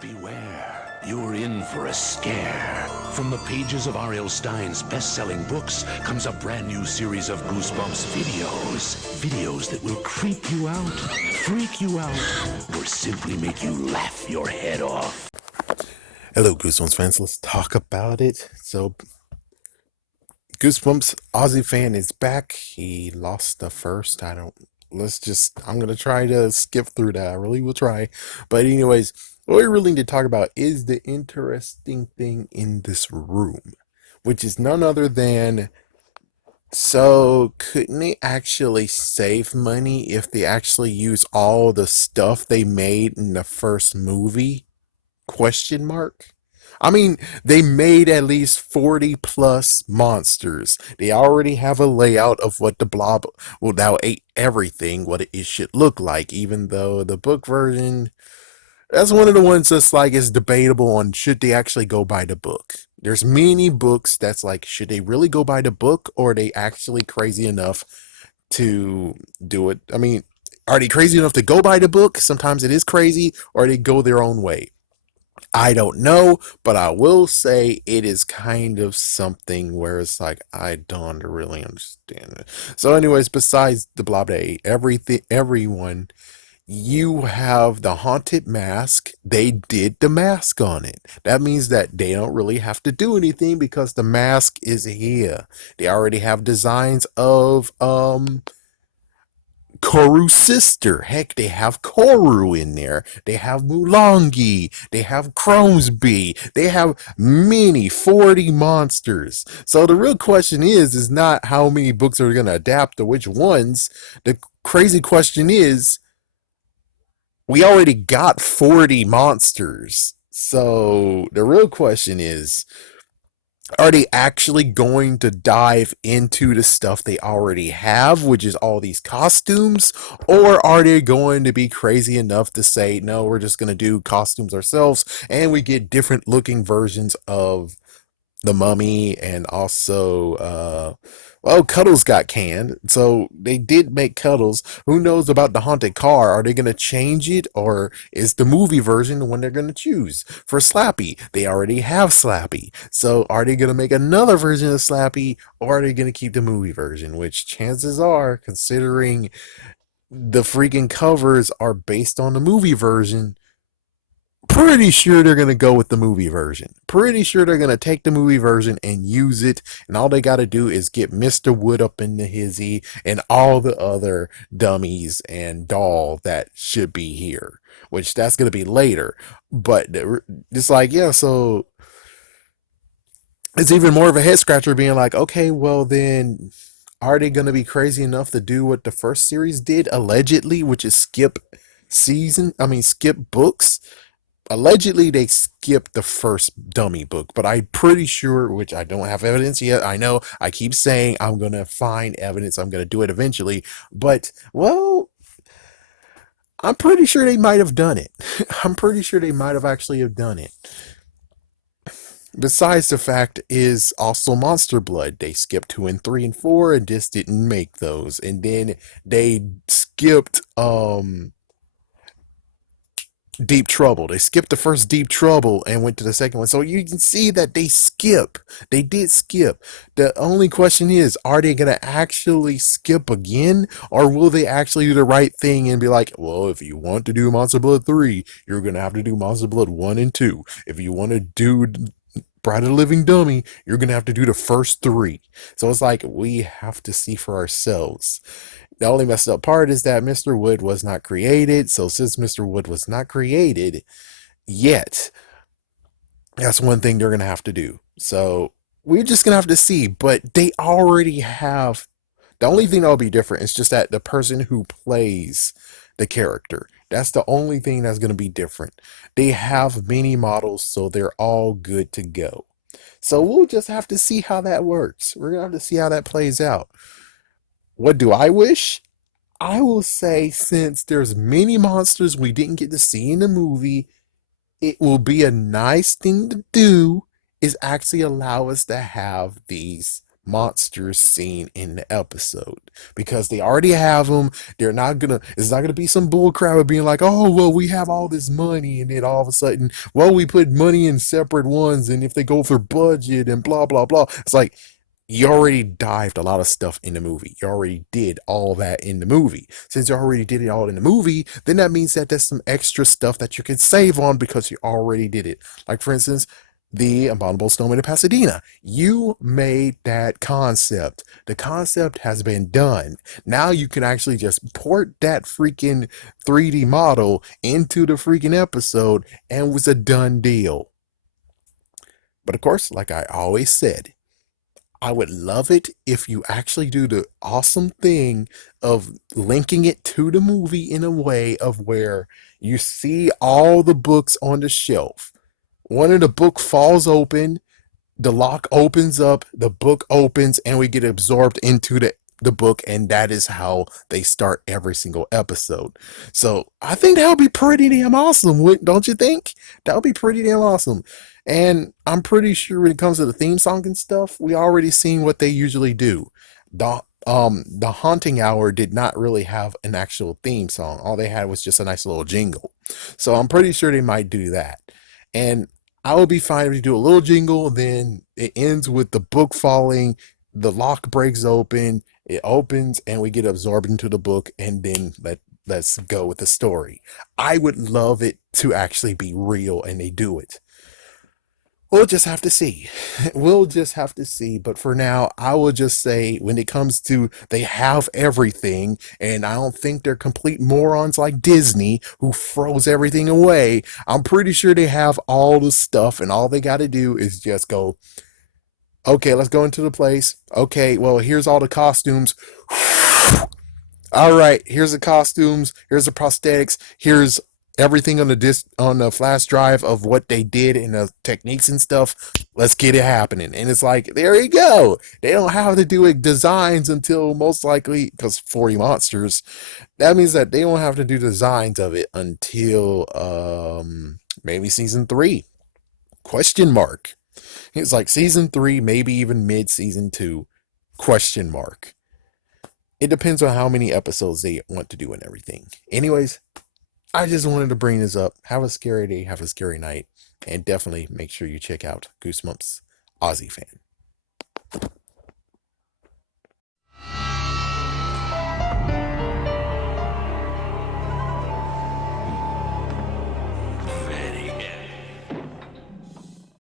Beware, you're in for a scare. From the pages of R.L. Stein's best-selling books comes a brand new series of Goosebumps videos. Videos that will creep you out, freak you out, or simply make you laugh your head off. Hello, Goosebumps fans. Let's talk about it. So, Goosebumps Aussie fan is back. He lost the first. I'm going to try to skip through that. I really will try. But, anyways, what we really need to talk about is the interesting thing in this room, which is none other than. So, couldn't they actually save money if they actually use all the stuff they made in the first movie? Question mark. I mean, they made at least 40 plus monsters. They already have a layout of what the blob will now eat everything, what it should look like, even though the book version, that's one of the ones that's like is debatable on should they actually go by the book. There's many books that's like, should they really go by the book or are they actually crazy enough to do it? I mean, are they crazy enough to go by the book? Sometimes it is crazy, or they go their own way. I don't know, but I will say it is kind of something where it's like I don't really understand it. So, anyways, besides the blah blah, everything, everyone, you have the haunted mask. They did the mask on it. That means that they don't really have to do anything because the mask is here. They already have designs of Koru's sister. Heck, they have Koru in there. They have Mulangi. They have Cromsby. They have many 40 monsters. So the real question is not how many books are going to adapt or which ones. The crazy question is, we already got 40 monsters. So the real question is, are they actually going to dive into the stuff they already have, which is all these costumes, or are they going to be crazy enough to say, no, we're just going to do costumes ourselves and we get different looking versions of the Mummy and also Cuddles got canned, so they did make Cuddles. Who knows about the haunted car? Are they going to change it, or is the movie version the one they're going to choose? For Slappy, they already have Slappy, so are they going to make another version of Slappy, or are they going to keep the movie version? Which chances are, considering the freaking covers are based on the movie version, pretty sure they're going to go with the movie version. Pretty sure they're going to take the movie version and use it. And all they got to do is get Mr. Wood up in the hizzy and all the other dummies and doll that should be here, which that's going to be later. But it's like, yeah, so it's even more of a head scratcher being like, okay, well then are they going to be crazy enough to do what the first series did allegedly, which is skip books? Allegedly they skipped the first dummy book, but I'm pretty sure, which I don't have evidence yet. I know I keep saying I'm gonna find evidence, I'm gonna do it eventually, but well, I'm pretty sure they might have done it. I'm pretty sure they might have actually have done it. Besides, the fact is also Monster Blood. They skipped 2 and 3 and 4 and just didn't make those. And then they skipped Deep Trouble. They skipped the first Deep Trouble and went to the second one. So you can see that they skip. They did skip. The only question is, are they going to actually skip again? Or will they actually do the right thing and be like, well, if you want to do Monster Blood 3, you're going to have to do Monster Blood 1 and 2. If you want to do Bride of the Living Dummy, you're going to have to do the first 3. So it's like, we have to see for ourselves. The only messed up part is that Mr. Wood was not created. So since Mr. Wood was not created yet, that's one thing they're going to have to do. So we're just going to have to see. But they already have. The only thing that'll be different is just that the person who plays the character. That's the only thing that's going to be different. They have many models, so they're all good to go. So we'll just have to see how that works. We're going to have to see how that plays out. What do I wish? I will say, since there's many monsters we didn't get to see in the movie, it will be a nice thing to do is actually allow us to have these monsters seen in the episode, because they already have them. It's not gonna be some bull crap of being like, oh well, we have all this money, and then all of a sudden, well, we put money in separate ones, and if they go for budget and blah blah blah. It's like, you already dived a lot of stuff in the movie. You already did all that in the movie. Since you already did it all in the movie, then that means that there's some extra stuff that you can save on because you already did it. Like, for instance, the Abominable Snowman of Pasadena. You made that concept. The concept has been done. Now you can actually just port that freaking 3D model into the freaking episode, and it was a done deal. But of course, like I always said, I would love it if you actually do the awesome thing of linking it to the movie in a way of where you see all the books on the shelf. One of the book falls open, the lock opens up, the book opens, and we get absorbed into the book, and that is how they start every single episode. So I think that would be pretty damn awesome, don't you think? That would be pretty damn awesome. And I'm pretty sure when it comes to the theme song and stuff, we already seen what they usually do. The Haunting Hour did not really have an actual theme song. All they had was just a nice little jingle. So I'm pretty sure they might do that. And I would be fine if you do a little jingle, then it ends with the book falling, the lock breaks open, it opens, and we get absorbed into the book, and then let's go with the story. I would love it to actually be real, and they do it. We'll just have to see. We'll just have to see. But for now, I will just say, when it comes to, they have everything, and I don't think they're complete morons like Disney who froze everything away. I'm pretty sure they have all the stuff, and all they got to do is just go, okay, let's go into the place. Okay, well, here's all the costumes. All right, here's the costumes, here's the prosthetics, here's everything on the on the flash drive of what they did and the techniques and stuff. Let's get it happening. And it's like, there you go. They don't have to do designs until, most likely, because 40 monsters, that means that they don't have to do designs of it until maybe season 3. Question mark. It's like season 3, maybe even mid season 2. Question mark. It depends on how many episodes they want to do and everything. Anyways, I just wanted to bring this up. Have a scary day, have a scary night, and definitely make sure you check out Goosebumps Aussie Fan.